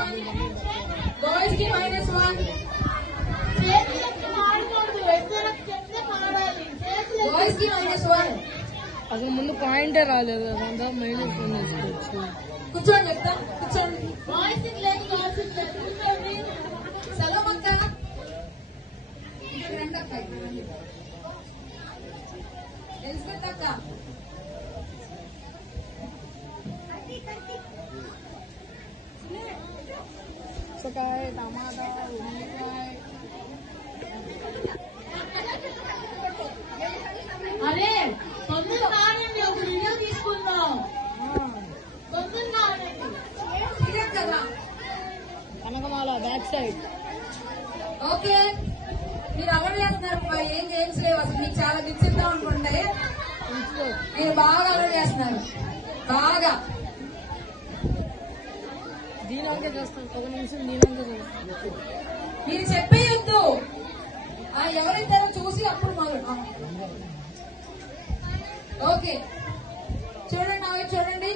1. Boys ki -1. Boys ki -1. అసలు ముందు పాయింటే రాలేదు కదా -1 కూర్చోండి చెప్తా కూర్చోండి సెలవక్క ఇక్కడ రెండక్క ఎలిజబెత్ అక్క పుచ్చకాయ టమాటా ఉల్లిపాయ అరే తొందరగా వీడియో తీసుకుందాం కనకమాల బ్యాక్ సైడ్. ఓకే మీరు అలవాటు చేస్తున్నారు ఏం గేమ్స్ లేవు అసలు మీకు చాలా విచిత్రం అనుకుంటే మీరు బాగా అలవాటు చేస్తున్నారు బాగా దీనికే చేస్తాను 10 నిమిషం దీనికే చేస్తాను మీరు చెప్పేయొద్దు ఎవరైతే చూసి అప్పుడు మొదలు ఓకే చూడండి చూడండి